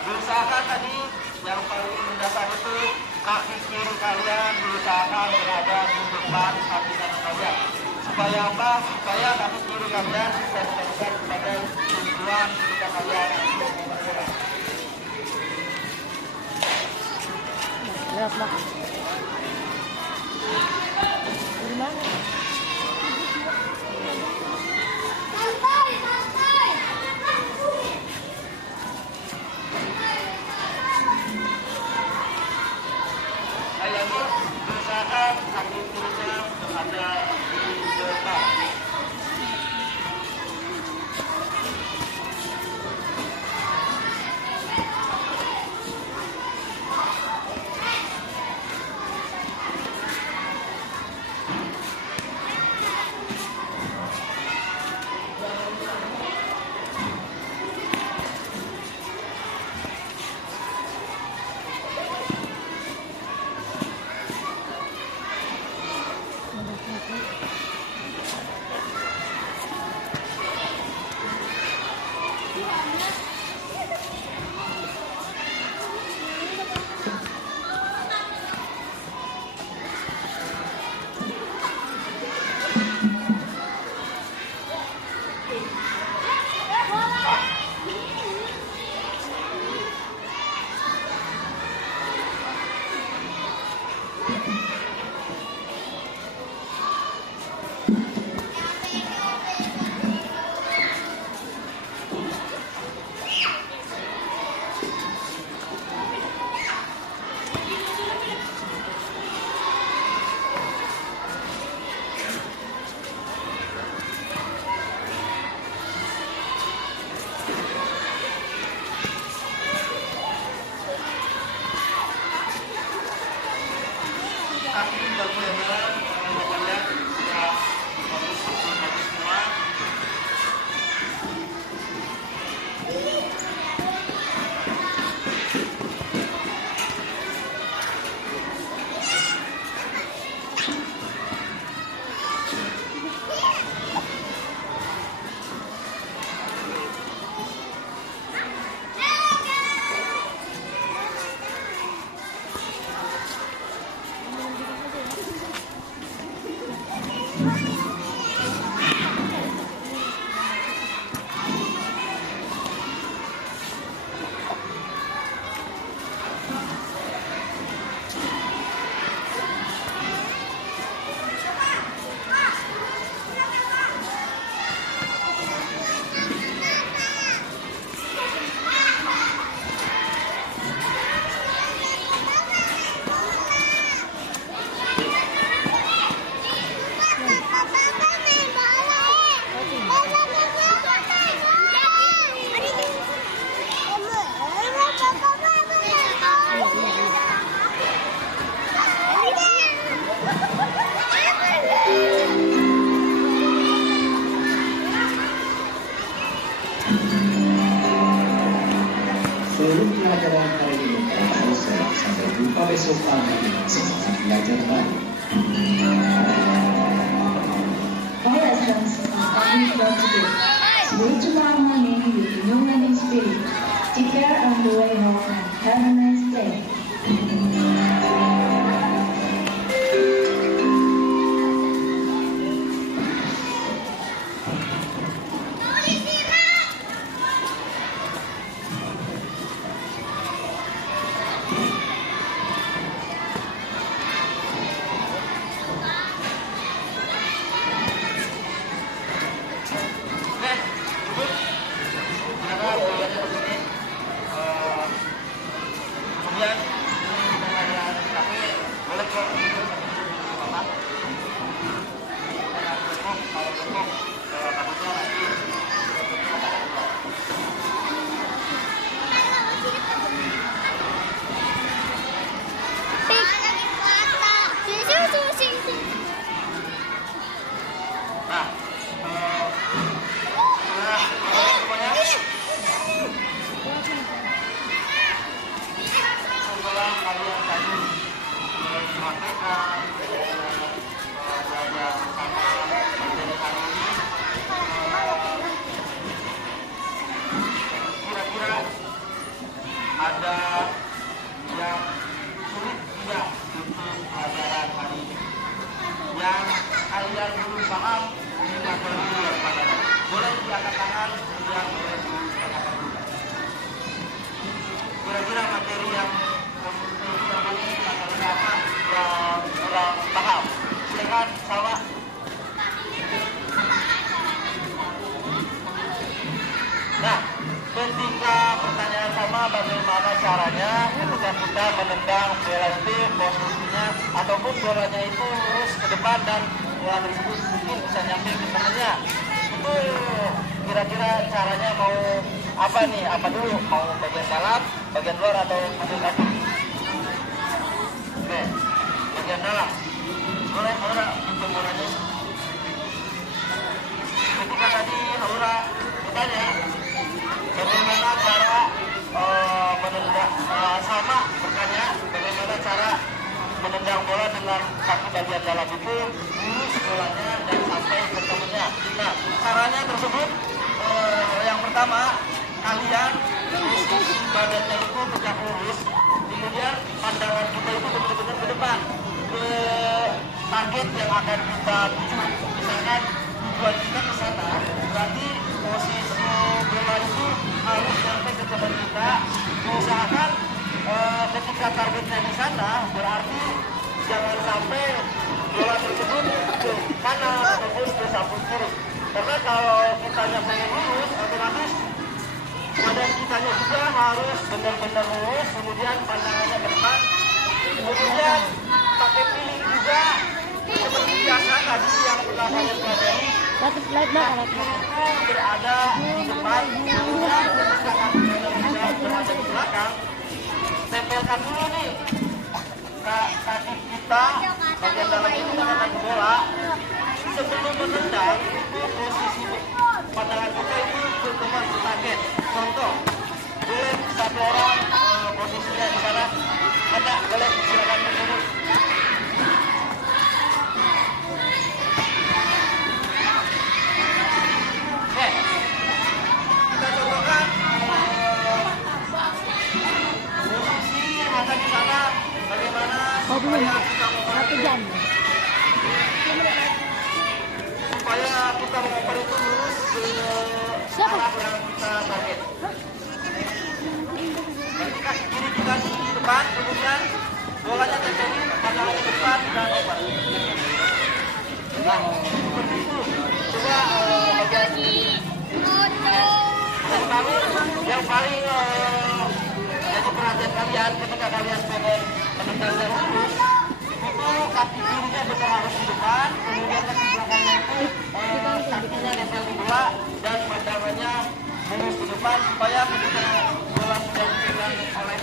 Berusahakan tadi yang paling mendasar itu kaki kiri kalian berusahakan berada di depan kaki kanan kalian. Supaya apa? Supaya kaki kiri kalian bisa dijadikan sebagai tujuan ketika kalian bergerak. Lihat lah. Dari mana? Ayo berusahakan kaki kirinya berada di depan. Kaki bagus ya, pokoknya ya bagus semua. Forum pelajaran hari ini telah selesai. Sampai jumpa besok pagi dengan semangat belajar baru. All lessons are only for today. Wait tomorrow morning with new learning spirit. Take care on the way home and have a nice day. Kira-kira ada yang sulit tidak untuk pelajaran hari ini? Yang kalian belum paham di materi yang pada boleh diangkat tangan, kemudian boleh diangkat dulu. Kira-kira materi yang kurang paham, silakan Salma. Nah, ketika pertanyaan sama bagaimana caranya ketika kita menendang bola itu posisinya ataupun bolanya itu lurus ke depan dan bola tersebut mungkin bisa nyampe ke temannya. Itu kira-kira caranya mau apa nih? Apa dulu? Mau bagian dalam, bagian luar atau bagian kaki? Oke, bagian dalam. Boleh Aura untuk bolanya. Ketika tadi Aura bertanya bagaimana cara menendang sama bertanya bagaimana cara menendang bola dengan kaki dan bagian dalam itu lurus bolanya dan sampai ke temennya. Nah, caranya tersebut yang pertama kalian posisi badannya itu tegak lurus, kemudian pandangan kita itu benar-benar ke depan ke target yang akan kita tuju. Misalkan tujuan kita ke sana, berarti posisi bola itu harus sampai ke teman kita. Usahakan ketika targetnya di sana, berarti jangan sampai bola tersebut ke kanan ataupun ke samping kiri. Karena kalau kitanya pengen lurus, otomatis badan kitanya juga harus benar-benar lurus, kemudian pandangannya ke depan, kemudian pakai piling juga seperti biasa tadi yang pernah kalian pelajari. Berada di depan, kemudian ketika kaki berada di belakang, tempelkan dulu nih kaki kita bagian dalam ini menggunakan bola. Sebelum menendang itu posisi pandangan kita itu berteman ke target. Contoh, boleh satu orang posisinya di sana, ada boleh silakan dulu. Oke, kita contohkan posisi yang ada di sana bagaimana supaya kita mengoper itu lurus ke arah yang kita target. Jadi kaki kiri kita di depan, kemudian bolanya terjadi pandangannya ke depan dan oper. Nah, seperti itu. Coba bagian yang paling jadi perhatian kalian ketika kalian pengen menendangnya lurus, itu kaki kirinya benar harus di depan, kemudian kaki belakangnya itu kakinya nempel di bola dan pandangannya lurus ke depan supaya ketika bola sudah dipegang oleh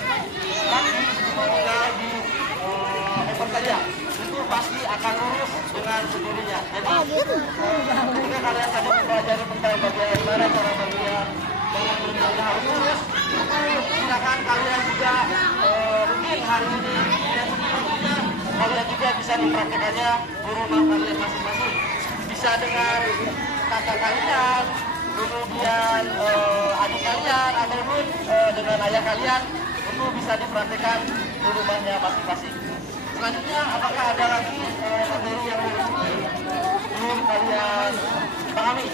kaki tinggal di oper saja, itu pasti akan lurus dengan sendirinya. Jadi ketika kalian tadi mempelajari tentang bagaimana cara melihat dengan menendangnya harus lurus, silakan kalian juga mungkin hari ini dan seterusnya kalian juga bisa mempraktekannya di rumah kalian masing-masing. Bisa dengan kakak kalian, kemudian adik kalian, ataupun dengan ayah kalian, itu bisa dipraktekkan di rumahnya masing-masing. Selanjutnya, apakah ada lagi materi yang belum kalian pahami?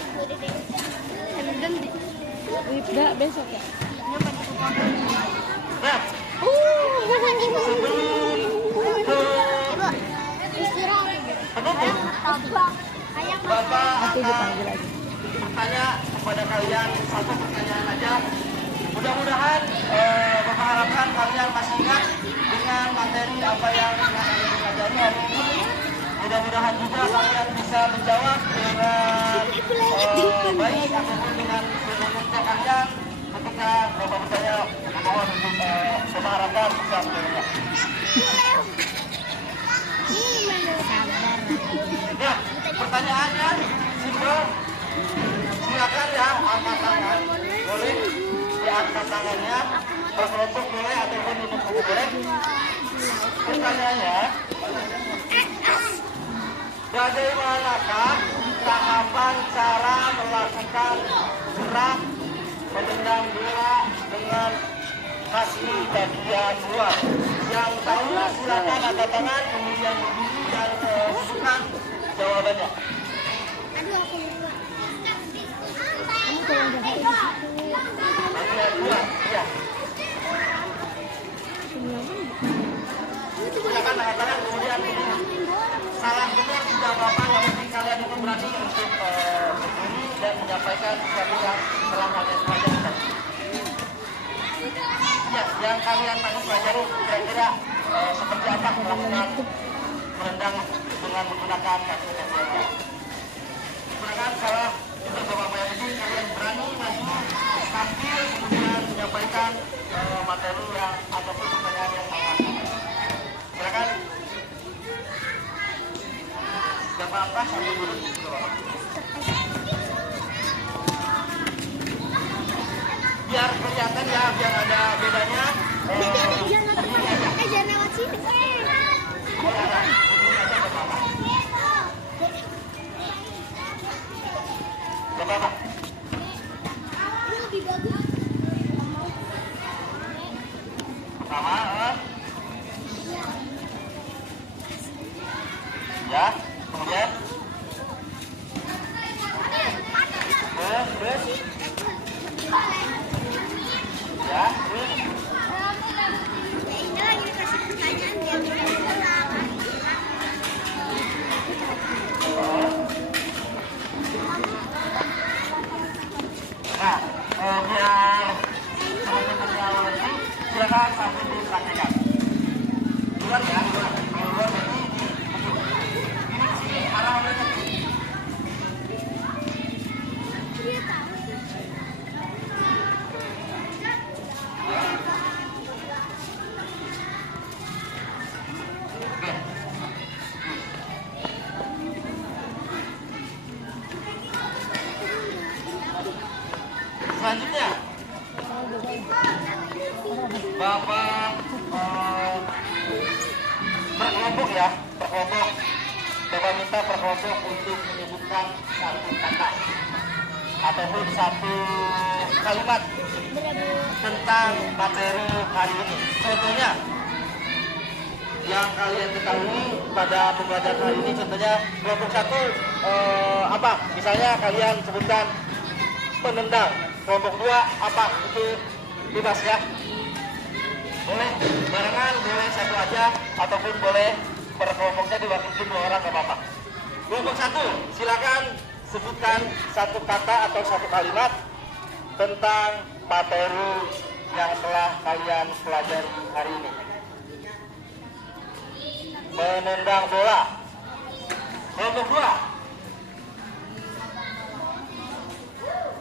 Enggak, besok ya. Nah, Bapak akan bertanya kepada kalian satu pertanyaan aja. Mudah-mudahan Bapak harapkan kalian masih ingat dengan materi apa yang kalian pelajari hari ini. Mudah-mudahan juga kalian bisa menjawab dengan baik ataupun dengan ilmu kalian ketika Bapak bertanya. Mohon untuk Bapak harapkan bisa menjawabnya. Ya, pertanyaannya simpel. Silakan ya angkat tangan, boleh diangkat tangannya, berkelompok boleh ataupun duduk boleh. Pertanyaannya, bagaimanakah tahapan cara melakukan gerak menendang bola dengan kaki bagian luar? Yang tahu silakan angkat tangan, kemudian berdiri dan susukan jawabannya. Bagian luar, ya. Silakan angkat tangan, kemudian salah benar tidak apa-apa, yang penting kalian itu berani untuk berdiri dan menyampaikan sesuatu yang telah kalian pelajari. Ya, yang kalian tadi pelajari kira-kira seperti apa melakukan menendang dengan menggunakan kaki kaki. Silakan salah itu bapak yang ini kalian berani maju tampil kemudian menyampaikan materi yang ataupun pertanyaan yang akan. Silakan. Gak apa-apa sambil duduk juga bapak. Biar kelihatan ya, biar ada bedanya. Jangan lewat sini. Boleh ada, begini aja gak apa-apa. Kemudian terus ya, terus nah, biar teman-temannya mengerti, silakan sambil dipraktekkan. Duluan ya, duluan. Kalau duluan berarti ini kesini arahnya. Selanjutnya, Bapak berkelompok ya, berkelompok. Bapak minta berkelompok untuk menyebutkan satu kata ataupun satu kalimat tentang materi hari ini. Contohnya, yang kalian ketahui pada pembelajaran hari ini, contohnya kelompok satu apa? Misalnya kalian sebutkan menendang. Kelompok dua apa? Itu bebas ya. Boleh barengan, boleh satu aja, ataupun boleh per kelompoknya diwakilkan 2 orang, gak apa-apa. Kelompok satu, silakan sebutkan satu kata atau satu kalimat tentang materi yang telah kalian pelajari hari ini. Menendang bola. Kelompok dua.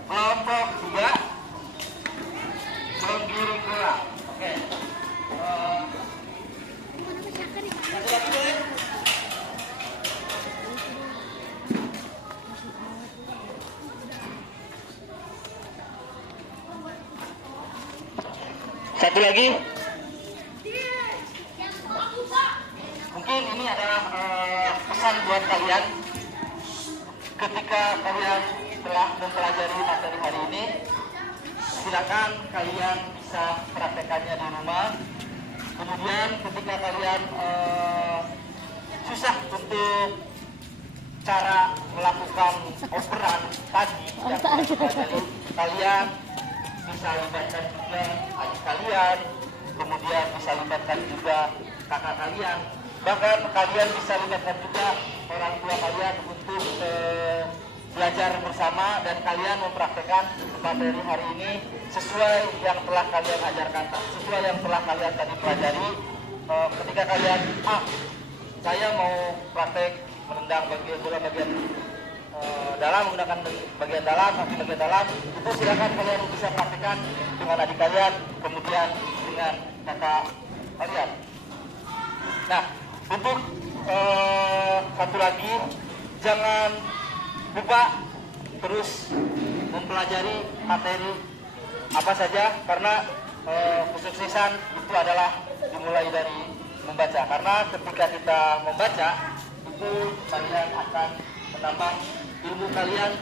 Kelompok 3 menggiring bola. Oke. Satu lagi boleh? Satu lagi. Mungkin ini adalah pesan buat kalian ketika kalian telah mempelajari materi hari ini. Silakan kalian bisa praktekannya di rumah. Kemudian ketika kalian susah untuk cara melakukan operan tadi yang pelajari, kalian bisa libatkan juga adik kalian, kemudian bisa libatkan juga kakak kalian, bahkan kalian bisa libatkan juga orang tua kalian untuk belajar bersama dan kalian mempraktekkan materi hari ini sesuai yang telah kalian ajarkan, sesuai yang telah kalian tadi pelajari. Ketika kalian saya mau praktek menendang bola bagian dalam, menggunakan bagian dalam, kaki bagian dalam, itu silakan kalian bisa praktekkan dengan adik kalian, kemudian dengan kakak kalian. Nah, untuk satu lagi, jangan lupa terus mempelajari materi apa saja, karena kesuksesan itu adalah dimulai dari membaca. Karena ketika kita membaca, itu kalian akan menambah ilmu kalian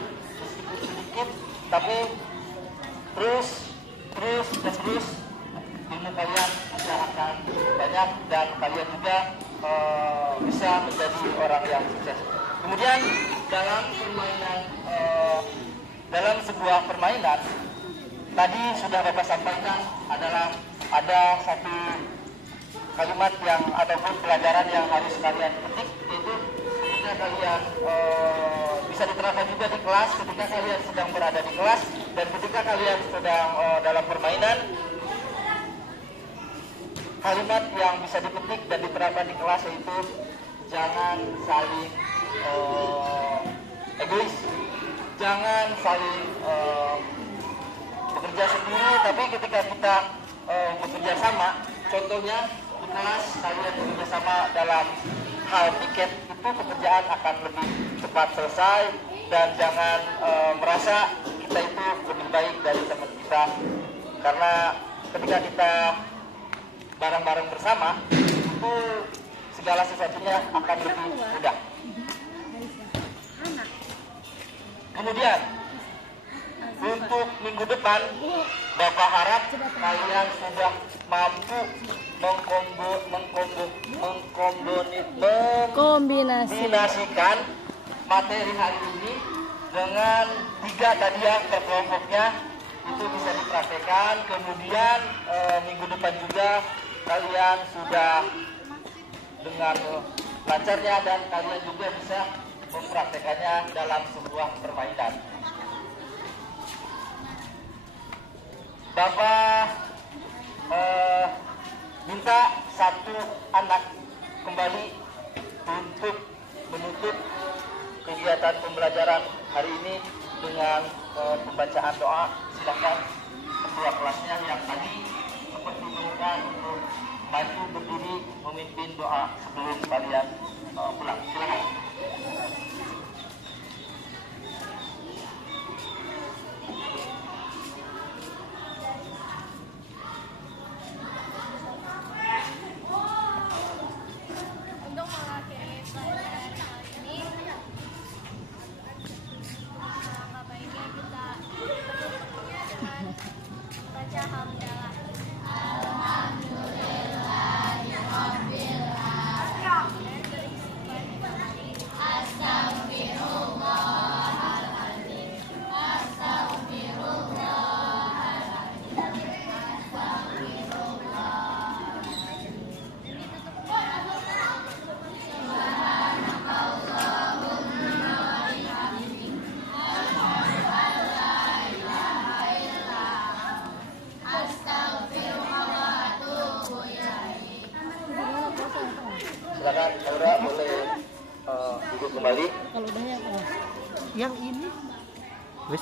meskipun sedikit, tapi terus ilmu kalian bisa akan banyak dan kalian juga bisa menjadi orang yang sukses. Kemudian dalam permainan, dalam sebuah permainan tadi sudah Bapak sampaikan adalah ada satu kalimat yang ataupun pelajaran yang harus kalian petik, yaitu ketika kalian bisa diterapkan juga di kelas, ketika kalian sedang berada di kelas dan ketika kalian sedang dalam permainan. Kalimat yang bisa dipetik dan diterapkan di kelas yaitu jangan saling egois, jangan saling bekerja sendiri, tapi ketika kita bekerja sama, contohnya di kelas kalian bekerja sama dalam hal tiket, itu pekerjaan akan lebih cepat selesai dan jangan merasa kita itu lebih baik dari teman kita, karena ketika kita bareng-bareng bersama itu segala sesuatunya akan lebih mudah. Kemudian untuk minggu depan Bapak harap kalian sudah mampu Kombinasi. mengkombinasikan materi hari ini dengan 3 tadi yang per kelompoknya itu bisa dipraktekkan. Kemudian minggu depan juga kalian sudah dengan lancarnya dan kalian juga bisa mempraktekannya dalam sebuah permainan. Bapak minta satu anak kembali untuk menutup kegiatan pembelajaran hari ini dengan pembacaan doa. Silakan ketua kelasnya yang tadi dipersilakan untuk maju berdiri memimpin doa sebelum kalian pulang. Silakan. Untuk mengakhiri pelajaran kali ini, apa baiknya kita tutupnya dengan baca hamdalah. Silakan Laura boleh duduk kembali. Kalau udah yang Yang ini Wis.